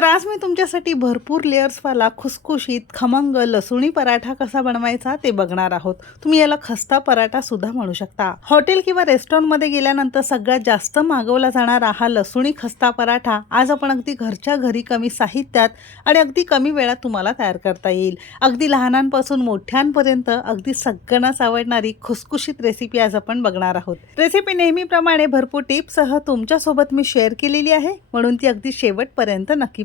तर आज मी तुमच्यासाठी भरपूर लेअर्सवाला खुसखुशीत खमंग लसुणी पराठा कसा बनवायचा ते बघणार आहोत. तुम्ही याला खस्ता पराठा सुद्धा म्हणू शकता. हॉटेल किंवा रेस्टॉरंटमध्ये गेल्यानंतर सगळ्यात जास्त मागवला जाणारा हा लसुणी खस्ता पराठा आज आपण अगदी घरच्या घरी कमी साहित्यात आणि अगदी कमी वेळात तुम्हाला तयार करता येईल. अगदी लहानांपासून मोठ्यांपर्यंत अगदी सगळ्यांनाच आवडणारी खुसखुशीत रेसिपी आज आपण बघणार आहोत. रेसिपी नेहमीप्रमाणे भरपूर टिप्ससह तुमच्यासोबत मी शेअर केलेली आहे. म्हणून ती अगदी शेवटपर्यंत नक्की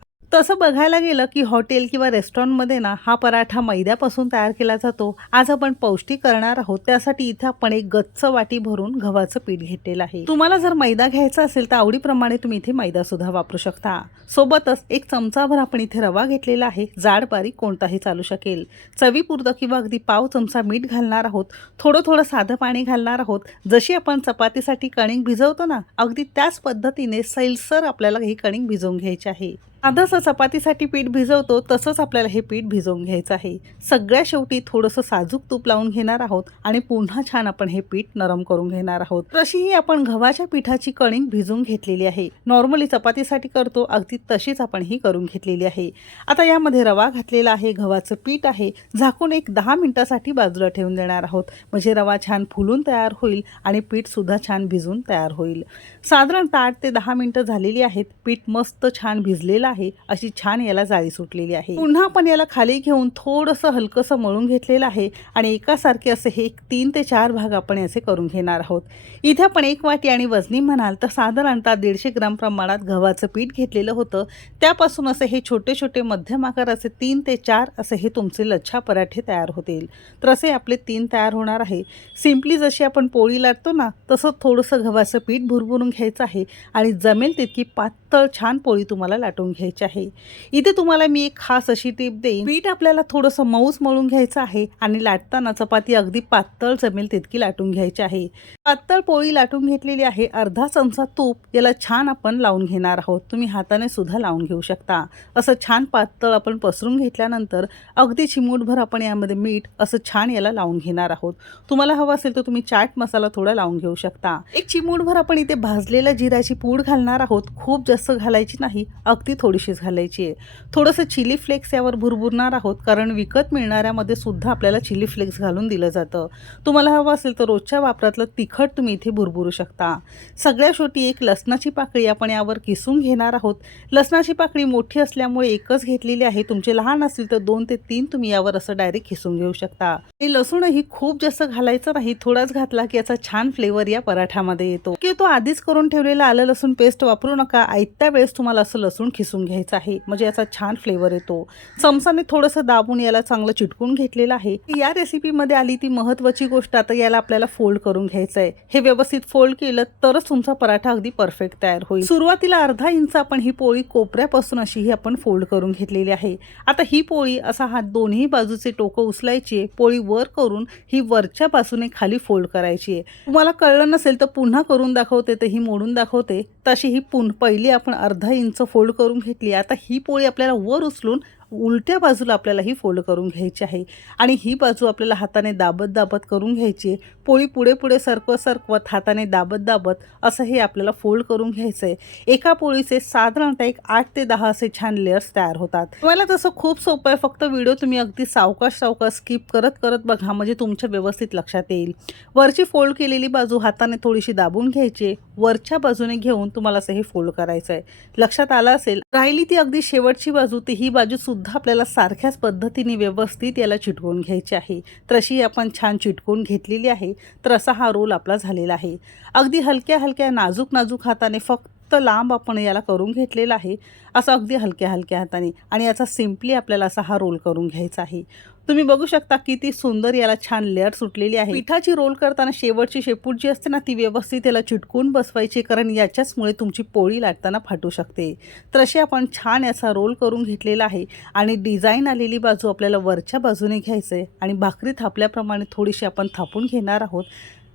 तसं बघायला गेलं की हॉटेल किंवा रेस्टॉरंटमध्ये ना हा पराठा मैद्यापासून तयार केला जातो. आज आपण पौष्टिक करणार आहोत. त्यासाठी इथे आपण एक गच्च वाटी भरून गव्हाचं पीठ घेतलेलं आहे. तुम्हाला जर मैदा घ्यायचा असेल तर आवडीप्रमाणे तुम्ही इथे मैदा सुद्धा वापरू शकता. सोबतच एक चमचाभर आपण इथे रवा घेतलेला आहे. जाड बारीक कोणताही चालू शकेल. चवीपुरतं किंवा अगदी पाव चमचा मीठ घालणार आहोत. थोडं थोडं साधं पाणी घालणार आहोत. जशी आपण चपातीसाठी कणिक भिजवतो ना अगदी त्याच पद्धतीने सैलसर आपल्याला ही कणिक भिजवून घ्यायची आहे. साधंसं चपातीसाठी पीठ भिजवतो तसंच आपल्याला हे पीठ भिजवून घ्यायचं आहे. सगळ्या शेवटी थोडंसं साजूक तूप लावून घेणार आहोत आणि पुन्हा छान आपण हे पीठ नरम करून घेणार आहोत. तशीही आपण गव्हाच्या पिठाची कणिक भिजवून घेतलेली आहे. नॉर्मली चपातीसाठी करतो अगदी तशीच आपण ही करून घेतलेली आहे. आता यामध्ये रवा घातलेला आहे गव्हाचं पीठ आहे. झाकून एक दहा मिनिटासाठी बाजूला ठेवून देणार आहोत. म्हणजे रवा छान फुलून तयार होईल आणि पीठ सुद्धा छान भिजून तयार होईल. साधारणतः आठ ते दहा मिनिटं झालेली आहेत. पीठ मस्त छान भिजलेलं आहे. अशी छान याला जाळी सुटलेली आहे. पुन्हा आपण याला खाली घेऊन थोडंसं हलकंसं मळून घेतलेलं आहे आणि एकासारखे असे हे एक तीन ते चार भाग आपण याचे करून घेणार आहोत. इथे आपण एक वाटी आणि वजनी म्हणाल तर साधारणतः दीडशे ग्राम प्रमाणात गव्हाचं पीठ घेतलेलं होतं. त्यापासून असे हे छोटे छोटे मध्यम आकाराचे तीन ते चार असे हे तुमचे लच्छा पराठे तयार होतील. तर असे आपले तीन तयार होणार आहे. सिम्पली जशी आपण पोळी लाटतो ना तसं थोडंसं गव्हाचं पीठ भुरभुरून घ्यायचं आहे आणि जमेल तितकी पातळ छान पोळी तुम्हाला लाटून घ्यायची आहे. इथे तुम्हाला मी एक खास अशी टीप देईन. पीठ आपल्याला थोडंसं मऊस मळून घ्यायचं आहे आणि लाटताना चपाती अगदी पातळ जमेल तितकी लाटून घ्यायची आहे. पातळ पोळी लाटून घेतलेली आहे. अर्धा चमचा तूप याला छान आपण लावून घेणार आहोत. तुम्ही हाताने सुद्धा लावून घेऊ शकता. असं छान पातळ आपण पसरून घेतल्यानंतर अगदी चिमूटभर आपण यामध्ये मीठ असं छान याला लावून घेणार आहोत. तुम्हाला हवं असेल तर तुम्ही चाट मसाला थोडा लावून घेऊ शकता. एक चिमूटभर आपण इथे भाजलेल्या जिराची पूड घालणार आहोत. खूप जास्त घालायची नाही. अगदी थोडीशीच घालायची. आहे. थोडंसं चिली फ्लेक्स यावर भुरभुरणार आहोत कारण विकत मिळणाऱ्यामध्ये सुद्धा आपल्याला चिली फ्लेक्स घालून दिलं जातं. तुम्हाला हवं असेल तर रोजच्या वापरातलं तिखट तुम्ही इथे भुरभुरू शकता. सगळ्या शेवटी एक लसणाची पाकळी आपण यावर किसून घेणार आहोत. लसणाची पाकळी मोठी असल्यामुळे एकच घेतलेली आहे. तुमचे लहान असतील तर दोन ते तीन तुम्ही यावर असं डायरेक्ट किसून घेऊ शकता. हे लसूणही खूप जास्त घालायचं नाही थोडाच घातला की याचा छान फ्लेवर या पराठ्यामध्ये येतो. की तो आधीच करून ठेवलेला आलं लसूण पेस्ट वापरू नका. ऐकत्या वेळेस तुम्हाला असं लसूण खिसून घ्यायचं आहे. म्हणजे याचा छान फ्लेवर येतो. चमचाने थोडंसं दाबून याला चांगलं चिटकून घेतलेलं आहे. या रेसिपीमध्ये आली ती महत्वाची गोष्ट. आता याला आपल्याला फोल्ड करून घ्यायचं आहे हे व्यवस्थित फोल्ड केलं तरच तुमचा पराठा अगदी परफेक्ट तयार होईल. सुरुवातीला अर्धा इंच आपण ही पोळी कोपऱ्यापासून अशी ही आपण फोल्ड करून घेतलेली आहे. आता ही पोळी असा हा दोन्ही बाजूचे टोकं उचलायची आहे. पोळी वर करून ही वरच्या बाजूने खाली फोल्ड करायची आहे. तुम्हाला कळलं नसेल तर पुन्हा करून दाखवते तर ही मोडून दाखवते. तशी ही पुन पहिली आपण अर्धा इंच फोल्ड करून घेतली आता ही पोळी आपल्याला वर उचलून उलट्या बाजूला आपल्याला ही फोल्ड करून घ्यायची आहे. आणि ही बाजू आपल्याला हाताने दाबत दाबत करून घ्यायची आहे. पोळी पुढे पुढे सरकवत सरकवत हाताने दाबत दाबत असं हे आपल्याला फोल्ड करून घ्यायचं आहे एका पोळीचे साधारणतः एक आठ ते दहा असे छान लेअर्स तयार होतात. तुम्हाला तसं खूप सोपं आहे. फक्त व्हिडिओ तुम्ही अगदी सावकाश सावकाश स्किप करत करत बघा. म्हणजे तुमच्या व्यवस्थित लक्षात येईल. वरची फोल्ड केलेली बाजू हाताने थोडीशी दाबून घ्यायची आहे. वरच्या बाजूने घेऊन तुम्हाला असं हे फोल्ड करायचं आहे लक्षात आलं असेल? राहिली ती अगदी शेवटची बाजू. ती ही बाजू सुद्धा आपल्याला सारख्याच पद्धतीने व्यवस्थित याला चिटकवून घ्यायची आहे. तशी आपण छान चिटकवून घेतलेली आहे. तर असा हा रोल आपला झालेला आहे. अगदी हलक्या हलक्या नाजूक नाजूक हाताने फक्त लांब आपण याला करून घेतलेला आहे असं अगदी हलक्या हलक्या हाताने. आणि याचा सिम्पली आपल्याला असा हा रोल करून घ्यायचा आहे. तुम्ही बघू शकता किती सुंदर याला छान लेअर सुटलेली आहे. पिठाची रोल करताना शेवटची शेपूट जी असते ना ती व्यवस्थित याला चिटकून बसवायची कारण याच्याचमुळे तुमची पोळी लाटताना फाटू शकते. तर अशी आपण छान याचा रोल करून घेतलेला आहे. आणि डिझाईन आलेली बाजू आपल्याला वरच्या बाजूने घ्यायचं आहे आणि भाकरी थापल्याप्रमाणे थोडीशी आपण थापून घेणार आहोत.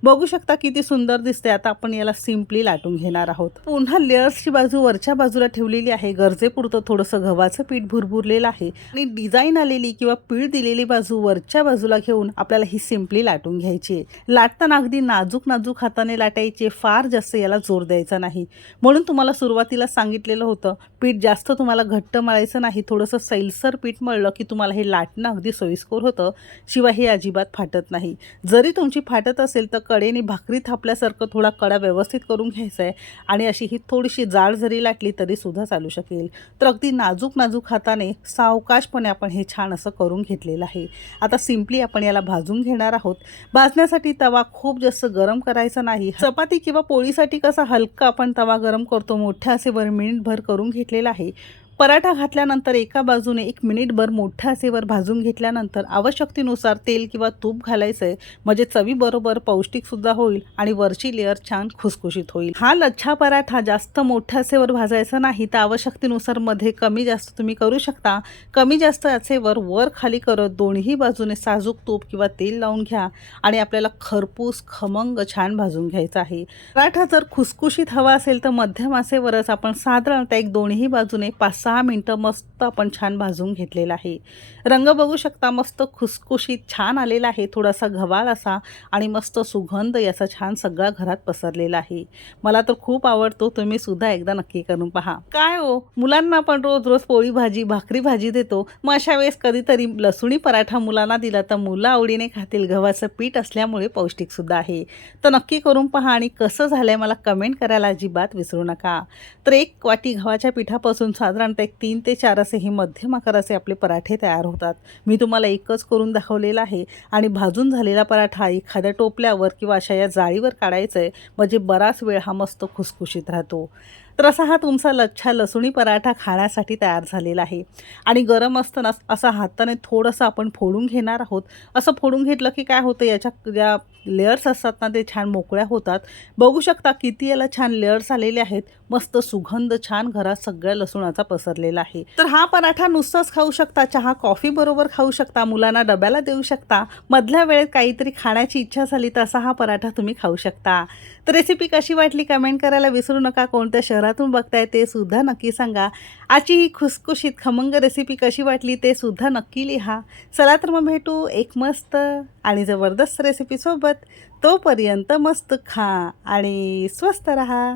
बघू शकता किती सुंदर दिसते आता आपण याला सिम्पली लाटून घेणार आहोत. पुन्हा लेअर्सची बाजू वरच्या बाजूला ठेवलेली आहे. गरजेपुरतं थोडंसं गव्हाचं पीठ भुरभुरलेलं आहे. आणि डिझाईन आलेली किंवा पीठ दिलेली बाजू वरच्या बाजूला घेऊन आपल्याला ही सिम्पली लाटून घ्यायची आहे. लाटताना अगदी नाजूक नाजूक हाताने लाटायचे फार जास्त याला जोर द्यायचा नाही. म्हणून तुम्हाला सुरुवातीला सांगितलेलं होतं पीठ जास्त तुम्हाला घट्ट मळायचं नाही. थोडंसं सैलसर पीठ मळलं की तुम्हाला हे लाटणं अगदी सोयीस्कर होतं. शिवाय हे अजिबात फाटत नाही. जरी तुमची फाटत असेल तर कडेने भाकरी थापल्यासारखं थोडा कडा व्यवस्थित करून घ्यायचा आहे आणि अशी ही थोडीशी जाड जरी लाटली तरीसुद्धा चालू शकेल. तर अगदी नाजूक नाजूक हाताने सावकाशपणे आपण हे छान असं करून घेतलेलं आहे. आता सिम्पली आपण याला भाजून घेणार आहोत. भाजण्यासाठी तवा खूप जास्त गरम करायचा नाही. चपाती किंवा पोळीसाठी कसा हलका आपण तवा गरम करतो मोठ्या असेवर मिनिटभर करून घेतलेला आहे. पराठा घातल्यानंतर एका बाजूने एक मिनिटभर मोठ्या असेवर भाजून घेतल्यानंतर आवश्यकतेनुसार तेल किंवा तूप घालायचं आहे म्हणजे चवीबरोबर पौष्टिकसुद्धा होईल आणि वरची लेअर छान खुसखुशीत होईल. हा लच्छा पराठा जास्त मोठ्या असेवर भाजायचा नाही तर आवश्यकतेनुसारमध्ये कमी जास्त तुम्ही करू शकता. कमी जास्त असेवर वर खाली करत दोन्ही बाजूने साजूक तूप किंवा तेल लावून घ्या आणि आपल्याला खरपूस खमंग छान भाजून घ्यायचा आहे. पराठा जर खुसखुशीत हवा असेल तर मध्यम असेवरच आपण साधारणतः एक दोन्ही बाजूने पाच सहा मिनटं मस्त आपण छान भाजून घेतलेला आहे. रंग बघू शकता मस्त खुसखुशीत छान आलेला आहे. थोडासा घवाळ असा आणि मस्त सुगंध याचा छान सगळा घरात पसरलेला आहे. मला तर खूप आवडतो. तुम्ही सुद्धा एकदा नक्की करून पहा. काय हो? मुलांना पण रोज रोज पोळी भाजी भाकरी भाजी देतो. मग अशा वेळेस कधीतरी लसुणी पराठा मुलांना दिला तर मुलं आवडीने खातील. गव्हाचं पीठ असल्यामुळे पौष्टिक सुद्धा आहे. तर नक्की करून पहा आणि कसं झालंय मला कमेंट करायला अजिबात विसरू नका. तर एक वाटी गव्हाच्या पिठापासून साधारण साधारणतः एक तीन ते चार असे हे मध्यम आकाराचे आपले पराठे तयार होतात. मी तुम्हाला एकच करून दाखवलेला आहे. आणि भाजून झालेला पराठा एखाद्या टोपल्यावर किंवा अशा या जाळीवर काढायचं आहे म्हणजे बराच वेळ हा मस्त खुसखुशीत राहतो. तर असा हा तुमचा लच्छा लसुणी पराठा खाण्यासाठी तयार झालेला आहे. आणि गरम असताना असा हाताने थोडंसं आपण फोडून घेणार आहोत. असं फोडून घेतलं की काय होतं याच्या ज्या लेअर्स असतात ना ते छान मोकळ्या होतात. बघू शकता किती याला छान लेअर्स आलेले आहेत. मस्त सुगंध छान घरात सगळ्या लसूणाचा पसरलेला आहे. तर हा पराठा नुसताच खाऊ शकता चहा कॉफी बरोबर खाऊ शकता मुलांना डब्याला देऊ शकता मधल्या वेळेत काहीतरी खाण्याची इच्छा झाली तर असा हा पराठा तुम्ही खाऊ शकता. तर रेसिपी कशी वाटली कमेंट करायला विसरू नका. कोणत्या घरातून बघताय ते सुद्धा नक्की सांगा. आजची ही खुसखुशीत खमंग रेसिपी कशी वाटली ते सुद्धा नक्की लिहा. चला तर मग भेटू एक मस्त आणि जबरदस्त रेसिपीसोबत तोपर्यंत मस्त खा आणि स्वस्त रहा.